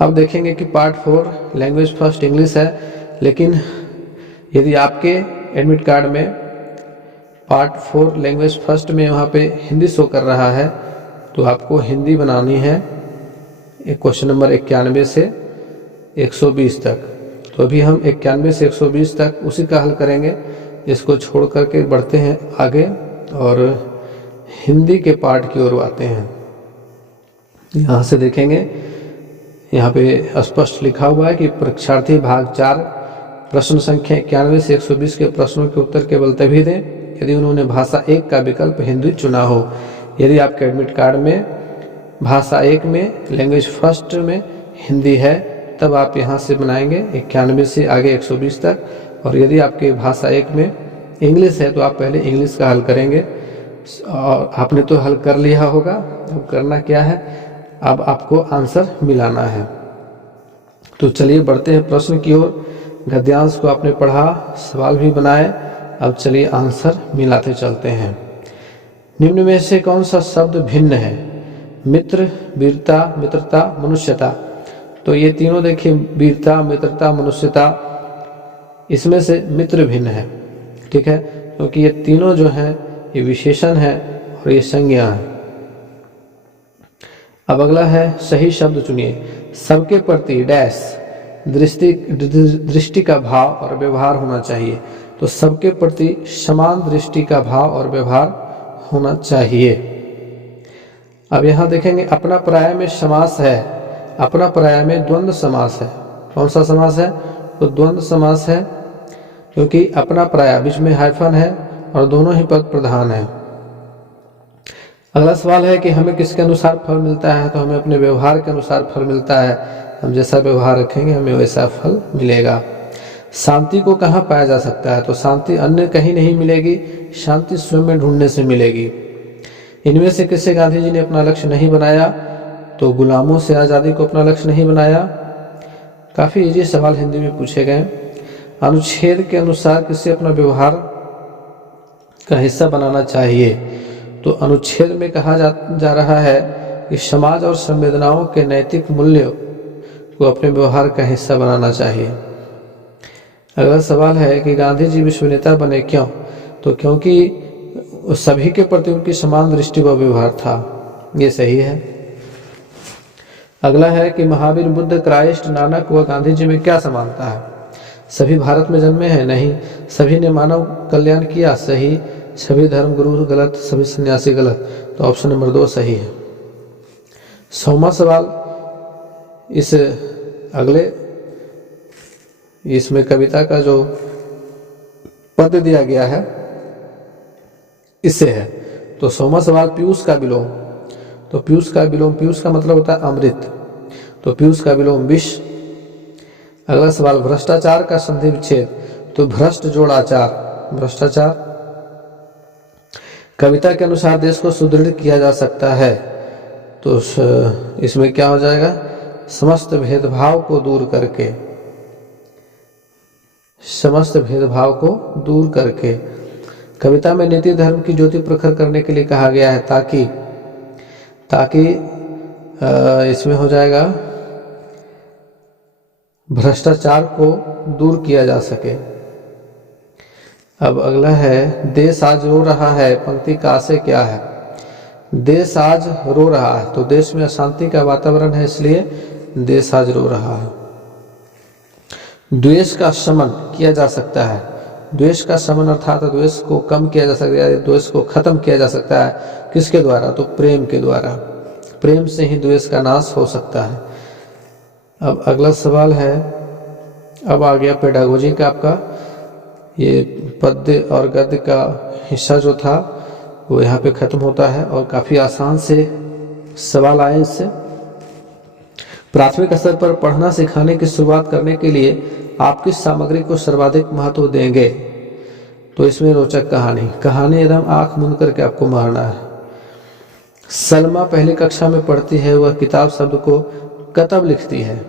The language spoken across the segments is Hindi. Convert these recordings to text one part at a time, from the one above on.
अब देखेंगे कि पार्ट 4 लैंग्वेज फर्स्ट इंग्लिश है, लेकिन यदि आपके एडमिट कार्ड में पार्ट 4 लैंग्वेज फर्स्ट में वहाँ पे हिंदी शो कर रहा है तो आपको हिंदी बनानी है क्वेश्चन नंबर 91 से 120 तक। तो अभी हम 91 से 120 तक उसी का हल करेंगे। इसको छोड़ करके बढ़ते हैं आगे और हिंदी के पार्ट की ओर आते हैं। यहाँ से देखेंगे, यहाँ पे स्पष्ट लिखा हुआ है कि परीक्षार्थी भाग 4 प्रश्न संख्या 91 से 120 के प्रश्नों के उत्तर केवल तभी दें यदि उन्होंने भाषा 1 का विकल्प हिंदी चुना हो। यदि आपके एडमिट कार्ड में भाषा 1 में लैंग्वेज फर्स्ट में हिंदी है तब आप यहाँ से बनाएंगे 91 से आगे 120 तक, और यदि आपके भाषा 1 में इंग्लिश है तो आप पहले इंग्लिश का हल करेंगे। और आपने तो हल कर लिया होगा, अब करना क्या है, अब आपको आंसर मिलाना है। तो चलिए बढ़ते हैं प्रश्न की ओर। गद्यांश को आपने पढ़ा, सवाल भी बनाए, अब चलिए आंसर मिलाते चलते हैं। निम्न में से कौन सा शब्द भिन्न है? मित्र, वीरता, मित्रता, मनुष्यता। तो ये तीनों देखिए, वीरता, मित्रता, मनुष्यता, इसमें से मित्र भिन्न है, ठीक है, क्योंकि ये तीनों जो हैं ये विशेषण है और ये संज्ञा है। अब अगला है सही शब्द चुनिए। सबके प्रति डैश दृष्टि का भाव और व्यवहार होना चाहिए। तो सबके प्रति समान दृष्टि का भाव और व्यवहार होना चाहिए। अब यहाँ देखेंगे अपना पर्याय में समास है, अपना पर्याय में द्वंद्व समास है। कौन सा समास है? तो द्वंद्व समास है, क्योंकि अपना पर्याय बीच में हाइफन है और दोनों ही पद प्रधान है। अगला सवाल है कि हमें किसके अनुसार फल मिलता है? तो हमें अपने व्यवहार के अनुसार फल मिलता है। हम जैसा व्यवहार रखेंगे हमें वैसा फल मिलेगा। शांति को कहाँ पाया जा सकता है? तो शांति अन्य कहीं नहीं मिलेगी, शांति स्वयं में ढूंढने से मिलेगी। इनमें से किसे गांधी जी ने अपना लक्ष्य नहीं बनाया? तो गुलामों से आज़ादी को अपना लक्ष्य नहीं बनाया। काफ़ी इजी सवाल हिंदी में पूछे गए। अनुच्छेद के अनुसार किसे अपना व्यवहार का हिस्सा बनाना चाहिए? तो अनुच्छेद में कहा जा रहा है कि समाज और संवेदनाओं के नैतिक मूल्यों को अपने व्यवहार का हिस्सा बनाना चाहिए। अगला सवाल है कि गांधी जी विश्व नेता बने क्यों? तो क्योंकि सभी के प्रति उनकी समान दृष्टि व व्यवहार था। ये सही है। अगला है कि महावीर, बुद्ध, क्राइस्ट, नानक व गांधी जी में क्या समानता है? सभी भारत में जन्मे हैं? नहीं। सभी ने मानव कल्याण किया? सही। सभी धर्म गुरु गलत, सभी सन्यासी गलत। तो ऑप्शन नंबर 2 सही है। 100वां सवाल इस अगले इसमें कविता का जो पद दिया गया है इससे है। तो 100वां सवाल पीयूष का विलोम। तो पीयूष का विलोम, पीयूष का मतलब होता है अमृत, तो पीयूष का विलोम विष। अगला सवाल भ्रष्टाचार का संधि विच्छेद। तो भ्रष्ट जोड़ आचार, भ्रष्टाचार। कविता के अनुसार देश को सुदृढ़ किया जा सकता है। तो इसमें क्या हो जाएगा? समस्त भेदभाव को दूर करके, समस्त भेदभाव को दूर करके। कविता में नीति धर्म की ज्योति प्रखर करने के लिए कहा गया है ताकि इसमें हो जाएगा भ्रष्टाचार को दूर किया जा सके। अब अगला है देश आज रो रहा है, पंक्ति का आशय क्या है? देश आज रो रहा है, तो देश में अशांति का वातावरण है, इसलिए देश आज रो रहा है। द्वेष का शमन किया जा सकता है। द्वेष का शमन अर्थात द्वेष को कम किया जा सकता है, द्वेष को खत्म किया जा सकता है। किसके द्वारा? तो प्रेम के द्वारा। प्रेम से ही द्वेष का नाश हो सकता है। अब अगला सवाल है, अब आ गया पेडागोजी का आपका। ये पद्य और गद्य का हिस्सा जो था वो यहाँ पे खत्म होता है और काफ़ी आसान से सवाल आए इससे। प्राथमिक स्तर पर पढ़ना सिखाने की शुरुआत करने के लिए आप किस सामग्री को सर्वाधिक महत्व देंगे? तो इसमें रोचक कहानी एकदम आंख मूंद करके आपको मारना है। सलमा पहली कक्षा में पढ़ती है, वह किताब शब्द को कतब लिखती है।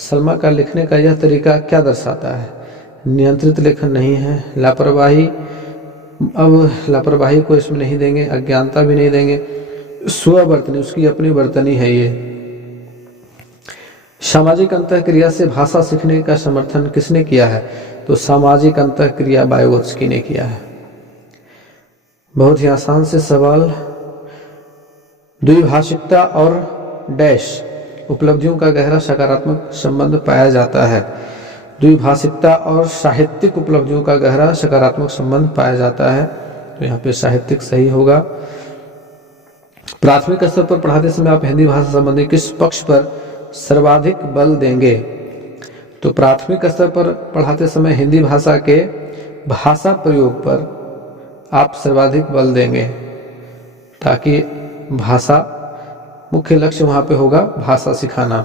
सलमा का लिखने का यह तरीका क्या दर्शाता है? नियंत्रित लेखन नहीं है, लापरवाही। अब लापरवाही को इसमें नहीं देंगे, अज्ञानता भी नहीं देंगे। स्ववर्तनी, उसकी अपनी वर्तनी है ये। सामाजिक अंतःक्रिया से भाषा सीखने का समर्थन किसने किया है? तो सामाजिक अंतःक्रिया वाइगोत्स्की ने किया है। बहुत ही आसान से सवाल। द्विभाषिकता और डैश उपलब्धियों का गहरा सकारात्मक संबंध पाया जाता है। द्विभाषिकता और साहित्यिक उपलब्धियों का गहरा सकारात्मक संबंध पाया जाता है, तो यहाँ पे साहित्यिक सही होगा। प्राथमिक स्तर पर पढ़ाते समय आप हिंदी भाषा संबंधी किस पक्ष पर सर्वाधिक बल देंगे? तो प्राथमिक स्तर पर पढ़ाते समय हिंदी भाषा के भाषा प्रयोग पर आप सर्वाधिक बल देंगे, ताकि भाषा मुख्य लक्ष्य वहां पे होगा भाषा सिखाना।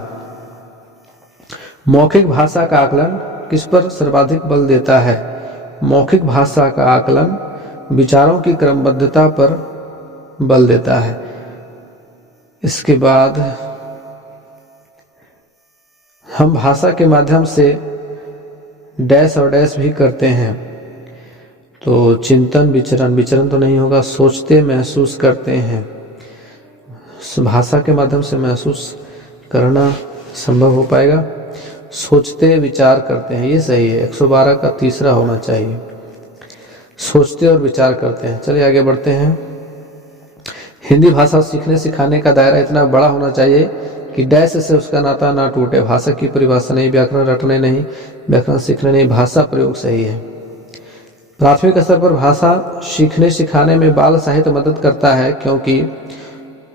मौखिक भाषा का आकलन किस पर सर्वाधिक बल देता है? मौखिक भाषा का आकलन विचारों की क्रमबद्धता पर बल देता है। इसके बाद हम भाषा के माध्यम से डैश और डैश भी करते हैं, तो चिंतन विचरण, विचरण तो नहीं होगा, सोचते महसूस करते हैं। भाषा के माध्यम से महसूस करना संभव हो पाएगा। सोचते विचार करते हैं, ये सही है, 112 का तीसरा होना चाहिए। सोचते और विचार करते हैं। चलिए आगे बढ़ते हैं। हिंदी भाषा सीखने सिखाने का दायरा इतना बड़ा होना चाहिए कि डैश से उसका नाता ना टूटे। भाषा की परिभाषा नहीं, व्याकरण रटने नहीं, व्याकरण सीखने नहीं, भाषा प्रयोग सही है। प्राथमिक स्तर पर भाषा सीखने सिखाने में बाल साहित्य मदद करता है, क्योंकि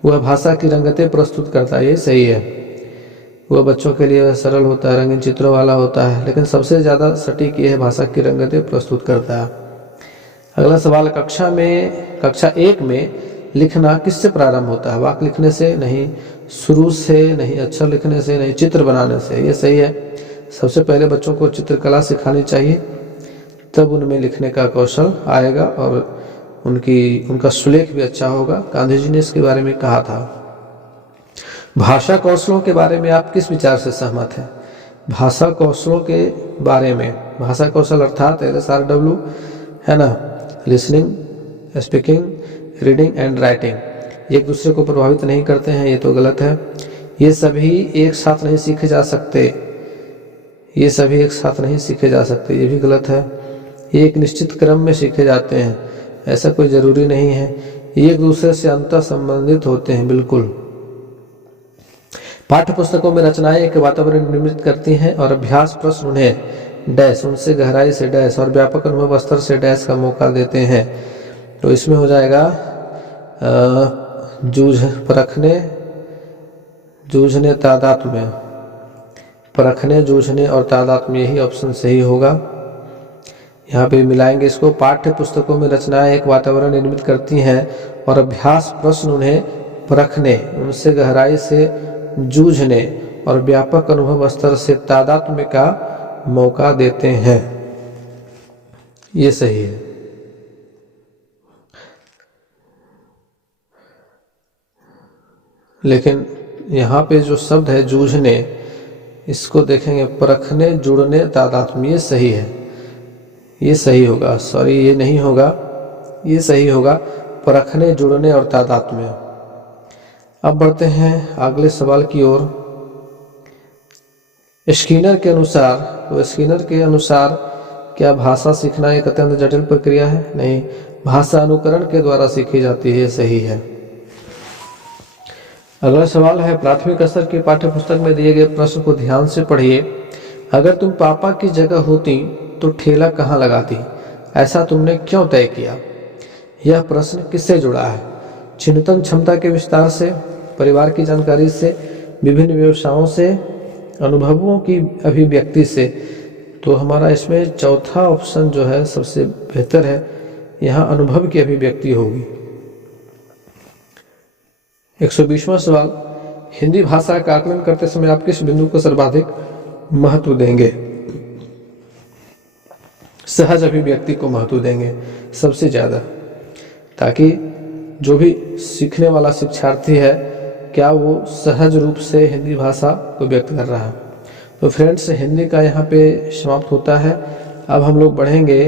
वह भाषा की रंगतें प्रस्तुत करता है, ये सही है। वह बच्चों के लिए सरल होता है, रंगीन चित्रों वाला होता है, लेकिन सबसे ज़्यादा सटीक ये है, भाषा की रंगतें प्रस्तुत करता है। अगला सवाल, कक्षा 1 में लिखना किससे प्रारंभ होता है? वाक्य लिखने से नहीं, शुरू से नहीं, अक्षर लिखने से नहीं, चित्र बनाने से, ये सही है। सबसे पहले बच्चों को चित्रकला सिखानी चाहिए, तब उनमें लिखने का कौशल आएगा और उनका सुलेख भी अच्छा होगा। गांधी जी ने इसके बारे में कहा था। भाषा कौशलों के बारे में आप किस विचार से सहमत हैं? भाषा कौशलों के बारे में, भाषा कौशल अर्थात LSRW है ना, listening, speaking, reading and writing, एक दूसरे को प्रभावित नहीं करते हैं, ये तो गलत है। ये सभी एक साथ नहीं सीखे जा सकते, ये सभी एक साथ नहीं सीखे जा सकते, ये भी गलत है। ये एक निश्चित क्रम में सीखे जाते हैं, ऐसा कोई जरूरी नहीं है। ये एक दूसरे से अंतः संबंधित होते हैं, बिल्कुल। पाठ्य पुस्तकों में रचनाएं एक वातावरण निर्मित करती हैं और अभ्यास प्रश्न उन्हें डैश, उनसे गहराई से डैश और व्यापक अनुभव स्तर से डैश का मौका देते हैं। तो इसमें हो जाएगा परखने, जूझने, तादात्म्य, परखने, जूझने और तादात्म्य, यही ऑप्शन सही होगा। यहाँ पे मिलाएंगे इसको। पाठ्य पुस्तकों में रचनाएं एक वातावरण निर्मित करती हैं और अभ्यास प्रश्न उन्हें परखने, उनसे गहराई से जूझने और व्यापक अनुभव स्तर से तादात्म्य का मौका देते हैं, ये सही है। लेकिन यहाँ पे जो शब्द है जूझने, इसको देखेंगे, परखने, जुड़ने, तादात्म्य, ये सही है, ये सही होगा। सॉरी, ये नहीं होगा, ये सही होगा, परखने, जुड़ने और तादात्म्य। अब बढ़ते हैं अगले सवाल की ओर। स्किनर के अनुसार, तो स्किनर के अनुसार क्या भाषा सीखना एक अत्यंत जटिल प्रक्रिया है? नहीं, भाषा अनुकरण के द्वारा सीखी जाती है, सही है। अगला सवाल है, प्राथमिक स्तर की पाठ्य पुस्तक में दिए गए प्रश्न को ध्यान से पढ़िए। अगर तुम पापा की जगह होती तो ठेला कहाँ लगाती? ऐसा तुमने क्यों तय किया? यह प्रश्न किससे जुड़ा है? चिंतन क्षमता के विस्तार से, परिवार की जानकारी से, विभिन्न व्यवसायों से, अनुभवों की अभिव्यक्ति से। तो हमारा इसमें चौथा ऑप्शन जो है सबसे बेहतर है, यहाँ अनुभव की अभिव्यक्ति होगी। 120वां सवाल, हिंदी भाषा का आकलन करते समय आप किस बिंदु को सर्वाधिक महत्व देंगे? सहज अभिव्यक्ति को महत्व देंगे सबसे ज्यादा, ताकि जो भी सीखने वाला शिक्षार्थी है, क्या वो सहज रूप से हिंदी भाषा को व्यक्त कर रहा है। तो फ्रेंड्स, हिंदी का यहाँ पे समाप्त होता है। अब हम लोग बढ़ेंगे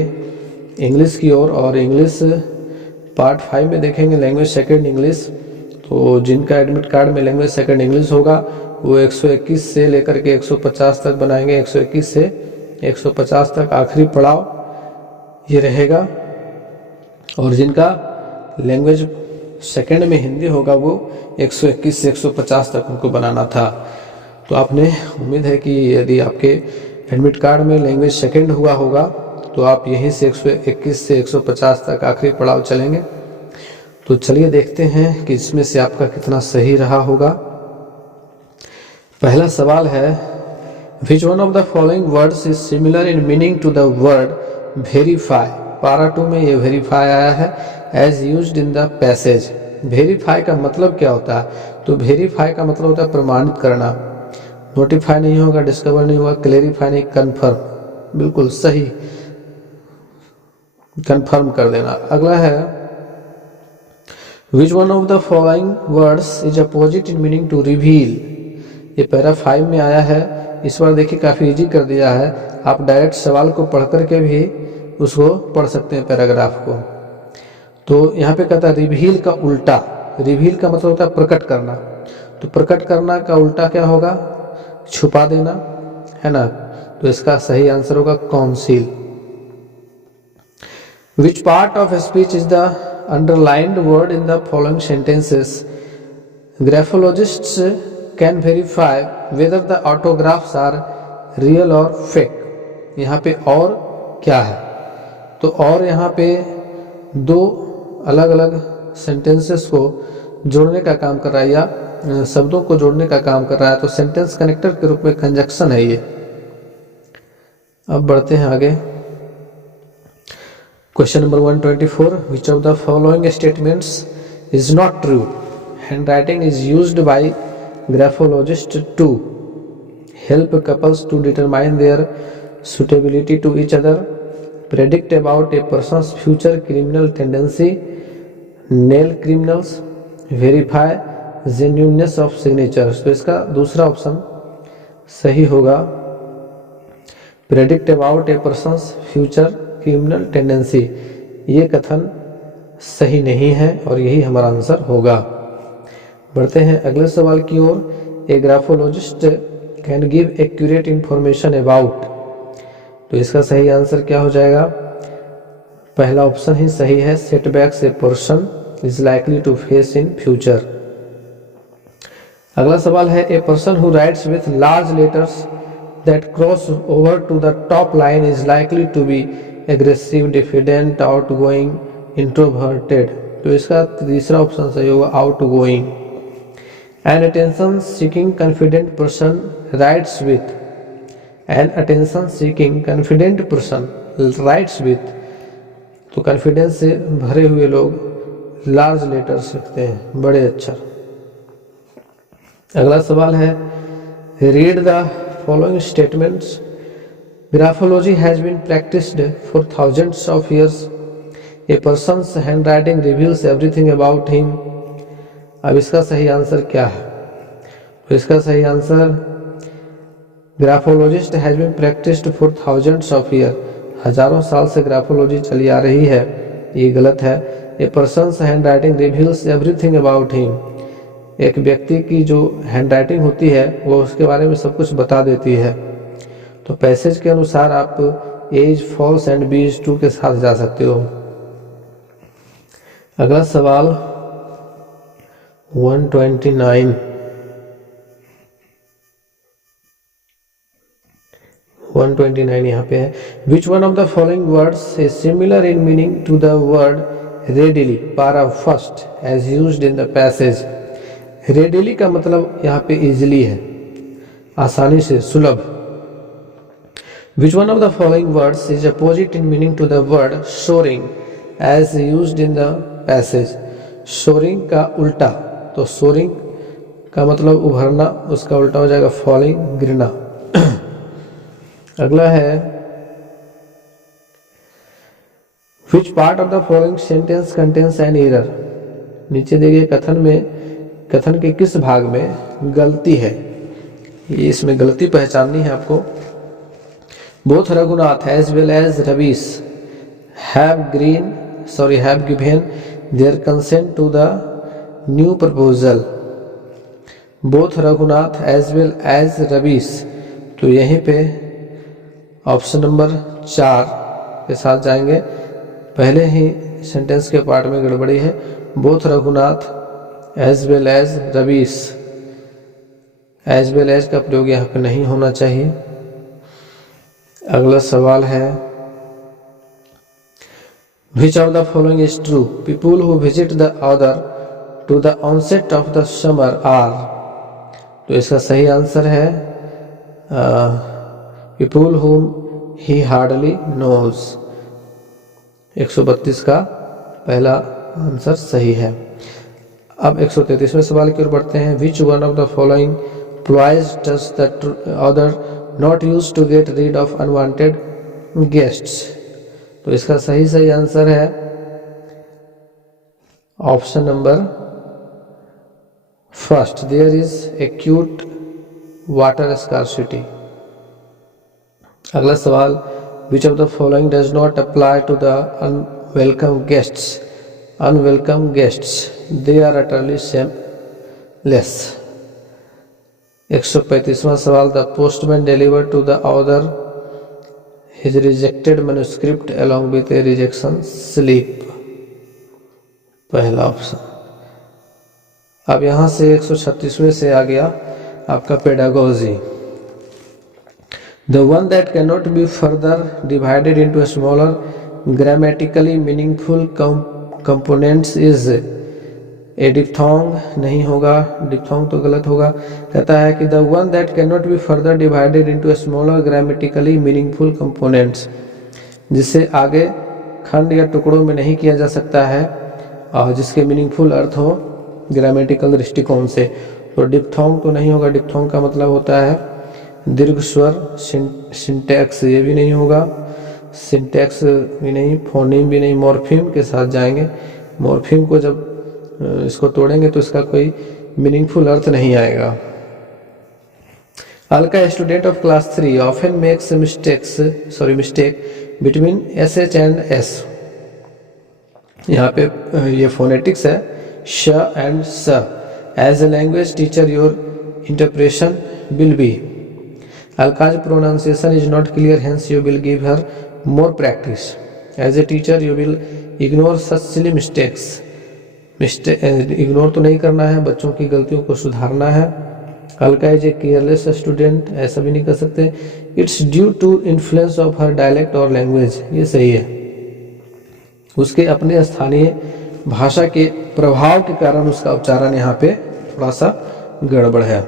इंग्लिश की ओर, और इंग्लिश पार्ट 5 में देखेंगे लैंग्वेज सेकंड इंग्लिश। तो जिनका एडमिट कार्ड में लैंग्वेज सेकंड इंग्लिश होगा वो 121 से लेकर के 150 तक बनाएंगे। 121 से 150 तक आखिरी पड़ाव ये रहेगा। और जिनका लैंग्वेज सेकंड में हिंदी होगा वो 121 से 150 तक उनको बनाना था। तो आपने उम्मीद है कि यदि आपके एडमिट कार्ड में लैंग्वेज सेकंड हुआ होगा तो आप यहीं से 121 से 150 तक आखिरी पड़ाव चलेंगे। तो चलिए देखते हैं कि इसमें से आपका कितना सही रहा होगा। पहला सवाल है, which one of the following words is similar in meaning to the word verify. Para 2 में ये वेरीफाई आया है as used in the passage. Verify का मतलब क्या होता है? तो वेरीफाई का मतलब होता है प्रमाणित करना। नोटिफाई नहीं होगा, डिस्कवर नहीं होगा, क्लेरिफाई नहीं, कन्फर्म, बिल्कुल सही, कन्फर्म कर देना। अगला है, which one of the following words is opposite in meaning to reveal. ये पैरा 5 में आया है। इस बार देखिए काफ़ी इजी कर दिया है, आप डायरेक्ट सवाल को पढ़ करके भी उसको पढ़ सकते हैं पैराग्राफ को। तो यहाँ पे कहता है रिवील का उल्टा। रिवील का मतलब होता है प्रकट करना, तो प्रकट करना का उल्टा क्या होगा? छुपा देना, है ना। तो इसका सही आंसर होगा council. Which part of speech is the underlined word in the following sentences. Graphologists can verify whether the autographs are real or fake. यहाँ पे और क्या है? तो और यहाँ पे दो अलग अलग सेंटेंसेस को जोड़ने का काम कर रहा है या शब्दों को जोड़ने का काम कर रहा है। तो सेंटेंस कनेक्टर के रूप में कंजक्शन है ये। अब बढ़ते हैं आगे। Question number 124, which of the following statements is not true. Handwriting is used by graphologist to help couples to determine their suitability to each other, predict about a person's future criminal tendency, nail criminals, verify genuineness of signatures। तो इसका दूसरा ऑप्शन सही होगा, predict about a person's future criminal tendency। ये कथन सही नहीं है और यही हमारा आंसर होगा। बढ़ते हैं अगले सवाल की ओर। A graphologist can give accurate information about. तो इसका सही आंसर क्या हो जाएगा? पहला ऑप्शन ही सही है, setbacks a person is likely to face in future. अगला सवाल है, a person who writes with large letters that cross over to the top line is likely to be aggressive, diffident, outgoing, introverted. तो इसका तीसरा ऑप्शन सही होगा, outgoing. An attention seeking confident person writes with. An attention seeking confident person writes with. तो कॉन्फिडेंस से भरे हुए लोग लार्ज लेटर्स लिखते हैं, बड़े अक्षर। अगला सवाल है, read the following statements. Graphology has been practised for thousands of years. A person's handwriting reveals everything about him. अब इसका सही आंसर क्या है? तो इसका सही answer, graphologist has been practised for thousands of year. हजारों साल से ग्राफोलॉजी चली आ रही है, ये गलत है। A person's handwriting reveals everything about him. एक व्यक्ति की जो हैंड राइटिंग होती है वो उसके बारे में सब कुछ बता देती है। तो पैसेज के अनुसार आप as, false and B is true के साथ जा सकते हो। अगला सवाल 129, 129 यहाँ पे है। Which one of the following words is similar in meaning to the word readily. Para first as used in the passage. Readily का मतलब यहाँ पे इजिली है, आसानी से, सुलभ। Which one of the following words is opposite in meaning to the word soaring as used in the passage. Soaring का उल्टा, तो सोरिंग का मतलब उभरना, उसका उल्टा हो जाएगा फॉलिंग, गिरना। अगला है, विच part of the following sentence contains an error. नीचे देखिए कथन के किस भाग में गलती है, ये इसमें गलती पहचाननी है आपको। Both Raghunath as well as Ravish have given their consent to the new proposal. Both Raghunath as well as Ravish. तो यहीं पे ऑप्शन नंबर 4 के साथ जाएंगे। पहले ही सेंटेंस के पार्ट में गड़बड़ी है। Both Raghunath as well as Ravish, as well as का प्रयोग यहाँ पे नहीं होना चाहिए। अगला सवाल है, Which of the following is true? People who visit the author to the onset of the summer are। तो इसका सही आंसर है people whom he hardly knows। 132 का पहला आंसर सही है। अब 133वें सवाल की ओर बढ़ते हैं। Which one of the following ploys does the author not use to get rid of unwanted guests? तो इसका सही आंसर है option number first, there is acute water scarcity. अगला सवाल, which of the following does not apply to the unwelcome guests? Unwelcome guests, they are utterly shameless. 135वां सवाल, the postman deliver to the author his rejected manuscript along with a rejection slip। पहला ऑप्शन। अब यहां से 136वें से आ गया आपका pedagogy. The one that cannot be further divided into a smaller grammatically meaningful components is a diphthong। नहीं होगा, diphthong तो गलत होगा। कहता है कि the one that cannot be further divided into a smaller grammatically meaningful components, जिसे आगे खंड या टुकड़ों में नहीं किया जा सकता है और जिसके मीनिंगफुल अर्थ हो ग्रामेटिकल दृष्टिकोण से। तो डिप्थोंग तो नहीं होगा। डिप्थोंग का मतलब होता है दीर्घ स्वर। सिंटैक्स ये भी नहीं होगा, सिंटैक्स भी नहीं, फोनीम भी नहीं। मॉर्फीम के साथ जाएंगे। मॉर्फीम को जब इसको तोड़ेंगे तो इसका कोई मीनिंगफुल अर्थ नहीं आएगा। Alka, student of class 3, often makes mistake between SH and S। यहाँ पे ये फोनेटिक्स है, श एंड स। As a language teacher your interpretation will be. Alka's pronunciation is not clear, hence you will give her more practice. As a teacher you will ignore such silly mistakes. Ignore तो नहीं करना है, बच्चों की गलतियों को सुधारना है। Alka is a careless student, ऐसा भी नहीं कर सकते। It's due to influence of her dialect और लैंग्वेज, ये सही है। उसके अपने स्थानीय भाषा के प्रभाव के कारण उसका उच्चारण यहाँ पे थोड़ा सा गड़बड़ है।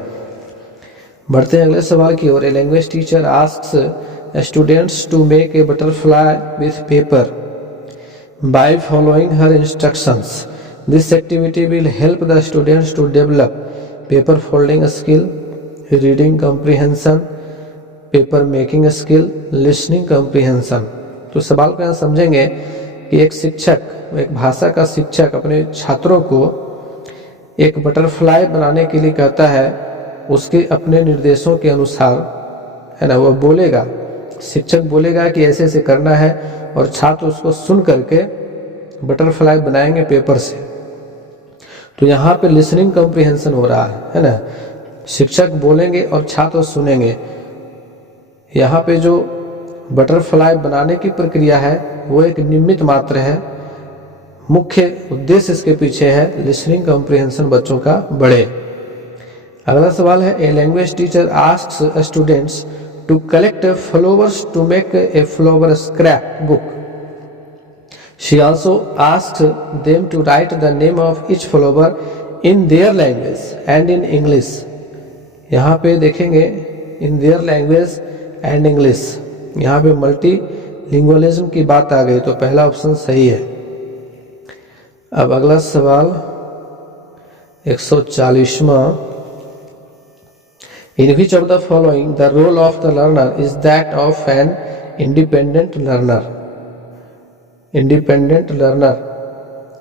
बढ़ते हैं अगले सवाल की ओर। A language teacher asks students to make a butterfly with paper by following her instructions. This activity will help the students to develop paper folding skill, reading comprehension, paper making skill, listening comprehension। तो सवाल को यहाँ समझेंगे कि एक शिक्षक, एक भाषा का शिक्षक अपने छात्रों को एक बटरफ्लाई बनाने के लिए कहता है। उसके अपने निर्देशों के अनुसार, है ना, वो बोलेगा, शिक्षक बोलेगा कि ऐसे ऐसे करना है और छात्र उसको सुन करके बटरफ्लाई बनाएंगे पेपर से। तो यहाँ पे लिसनिंग कॉम्प्रिहेंशन हो रहा है ना। शिक्षक बोलेंगे और छात्र सुनेंगे। यहाँ पे जो बटरफ्लाई बनाने की प्रक्रिया है वो एक निमित्त मात्र है, मुख्य उद्देश्य इसके पीछे है लिसनिंग कॉम्प्रिहेंशन बच्चों का बढ़े। अगला सवाल है, a language teacher asks students to collect flowers to make a flower scrapbook. She also asked them to write the name of each flower in their language and in English। यहाँ पे देखेंगे in their language and English, यहाँ पे मल्टीलिंगुअलिज्म की बात आ गई, तो पहला ऑप्शन सही है। अब अगला सवाल 140वां। In which of the following the role of the learner is that of an independent learner? Independent learner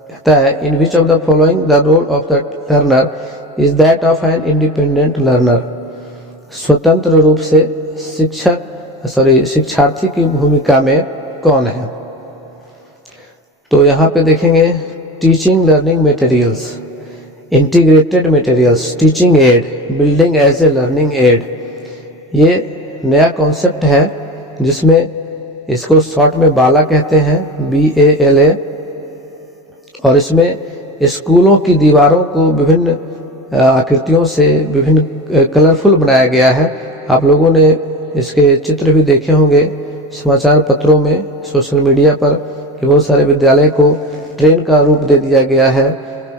कहता है, in which of the following the role of the learner is that of an independent learner. स्वतंत्र रूप से शिक्षार्थी की भूमिका में कौन है? तो यहाँ पे देखेंगे teaching learning materials, integrated materials, teaching aid, building as a learning aid. ये नया कॉन्सेप्ट है जिसमें इसको शॉर्ट में बाला कहते हैं, BALA। और इसमें स्कूलों की दीवारों को विभिन्न आकृतियों से विभिन्न कलरफुल बनाया गया है। आप लोगों ने इसके चित्र भी देखे होंगे समाचार पत्रों में, सोशल मीडिया पर, कि बहुत सारे विद्यालय को ट्रेन का रूप दे दिया गया है,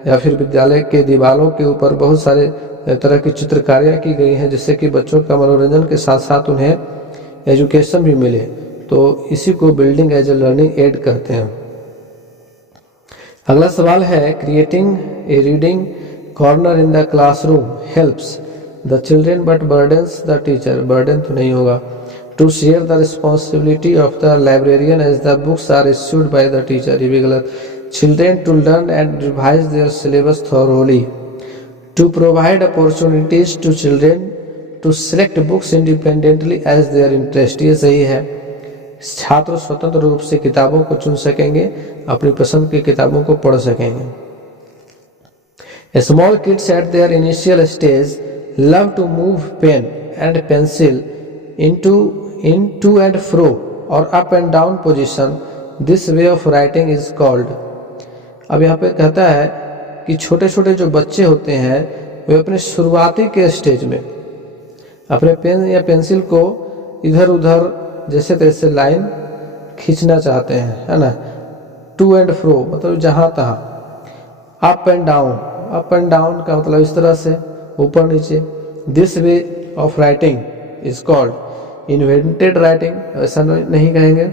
या फिर विद्यालय के दीवारों के ऊपर बहुत सारे तरह की चित्रकारियाँ की गई हैं, जिससे कि बच्चों का मनोरंजन के साथ साथ उन्हें एजुकेशन भी मिले। तो इसी को building as a learning aid कहते हैं। अगला सवाल है, creating a reading corner in the classroom helps the children but burdens the teacher. Burden तो नहीं होगा। To share the responsibility of the librarian as the books are issued by the teacher. ये भी गलत। Children to learn and revise their syllabus thoroughly. To provide opportunities to children to select books independently as their interest. ये सही है। छात्र स्वतंत्र रूप से किताबों को चुन सकेंगे, अपनी पसंद की किताबों को पढ़ सकेंगे। Small kids at their initial stage love to move pen and pencil in to and fro और up and down position. This way of writing is called. अब यहाँ पे कहता है कि छोटे छोटे जो बच्चे होते हैं वे अपने शुरुआती के स्टेज में अपने पेन या पेंसिल को इधर उधर जैसे तैसे लाइन खींचना चाहते हैं, है ना। टू एंड फ्रो मतलब जहाँ तहाँ। अप एंड डाउन का मतलब इस तरह से ऊपर नीचे। This way of writing is called invented writing, ऐसा नहीं कहेंगे।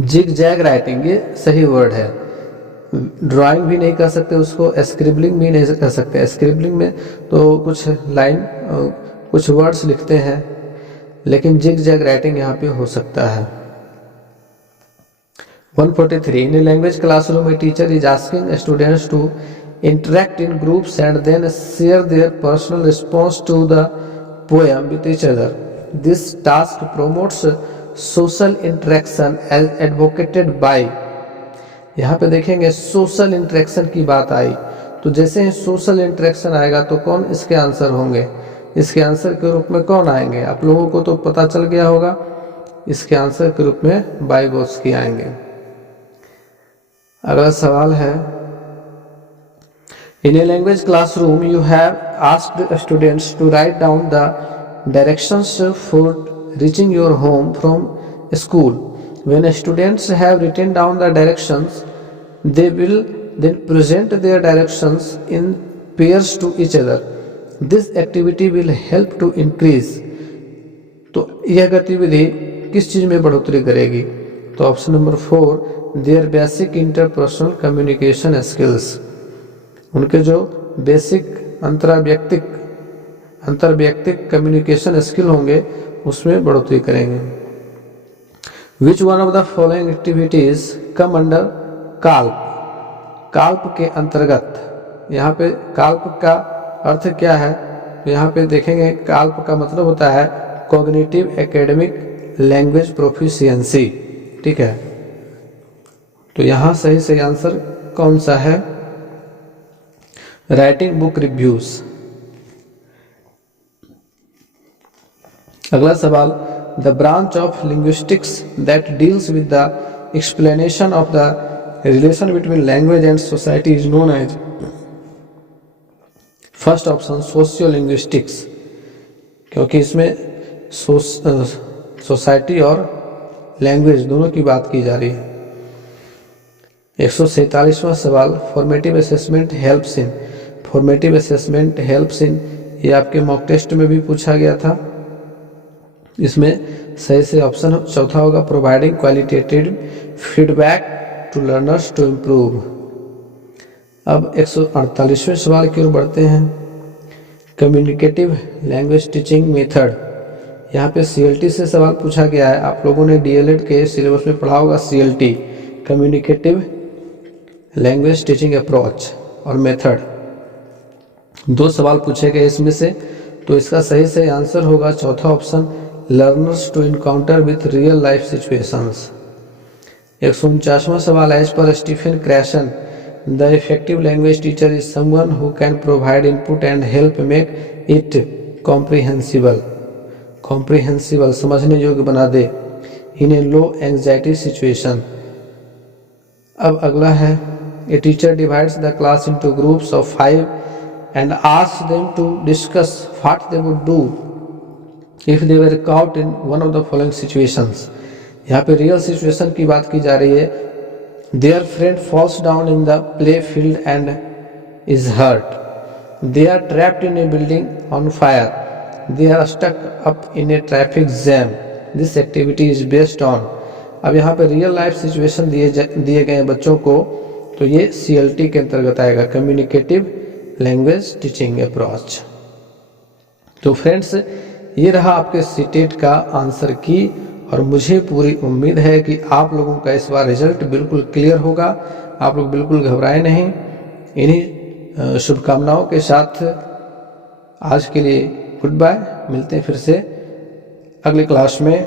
जिग जैग राइटिंग, ये सही वर्ड है। ड्राइंग भी नहीं कर सकते उसको, स्क्रिबलिंग भी नहीं कर सकते। स्क्रिबलिंग में तो कुछ लाइन कुछ वर्ड्स लिखते हैं, लेकिन जिग जैग राइटिंग यहाँ पे हो सकता है। 143 in language classroom a teacher is asking students to interact in groups and then share their personal response to the poem with each other. This task promotes social interaction as advocated by। यहाँ पे देखेंगे सोशल इंटरेक्शन की बात आई, तो जैसे ही सोशल इंटरेक्शन आएगा तो कौन इसके आंसर होंगे? इसके आंसर के रूप में कौन आएंगे? आप लोगों को तो पता चल गया होगा। इसके आंसर के रूप में वाइगोत्स्की आएंगे। अगला सवाल है, in a language classroom you have asked students to write down the directions for reaching your home from school. When students have written down the directions, they will then present their directions in pairs to each other. This activity will help to increase। तो यह गतिविधि किस चीज में बढ़ोतरी करेगी? तो option number 4, their basic interpersonal communication skills। उनके जो बेसिक अंतर्वैयक्तिक कम्युनिकेशन स्किल होंगे उसमें बढ़ोतरी करेंगे। विच one of the following activities come under calf. Calf के अंतर्गत, यहाँ पे काल्प का अर्थ क्या है? यहाँ पे देखेंगे काल्प का मतलब होता है कॉग्निटिव एकेडमिक लैंग्वेज प्रोफिशिएंसी। ठीक है, तो यहाँ सही आंसर कौन सा है? Writing book reviews. अगला सवाल, the branch of linguistics that deals with the explanation of the relation between language and society is known as. First option socio linguistics, क्योंकि इसमें सोसाइटी और लैंग्वेज दोनों की बात की जा रही है। 147वां सवाल, formative assessment helps in. Formative assessment helps in, ये आपके मॉक टेस्ट में भी पूछा गया था। इसमें सही से ऑप्शन चौथा होगा, providing qualitative feedback to learners to improve. अब 148वें सवाल की ओर बढ़ते हैं, कम्युनिकेटिव लैंग्वेज टीचिंग मेथड। यहाँ पे CLT से सवाल पूछा गया है। आप लोगों ने DLED के सिलेबस में पढ़ा होगा CLT, communicative language teaching approach और मेथड। 2 सवाल पूछे गए इसमें से, तो इसका सही आंसर होगा चौथा option, learners to encounter with real life situations. 149वां सवाल, as per Stephen Krashen the effective language teacher is someone who can provide input and help make it comprehensible समझने योग्य बना दे इन ए लो एंग्जाइटी सिचुएशन। अब अगला है, a teacher divides the class into groups of 5 and asks them to discuss what they would do if they were caught in one of the following situations. यहाँ पे रियल सिचुएशन की बात की जा रही है। Their friend falls down in the play field and is hurt. They are trapped in a building on fire. They are stuck up in a traffic jam. This activity is based on। अब यहाँ पे रियल लाइफ सिचुएशन दिए गए हैं बच्चों को, तो ये CLT के अंतर्गत आएगा, कम्युनिकेटिव लैंग्वेज टीचिंग अप्रोच। तो फ्रेंड्स, ये रहा आपके सीटेट का आंसर की, और मुझे पूरी उम्मीद है कि आप लोगों का इस बार रिजल्ट बिल्कुल क्लियर होगा। आप लोग बिल्कुल घबराए नहीं। इन्हीं शुभकामनाओं के साथ आज के लिए गुड बाय। मिलते हैं फिर से अगली क्लास में।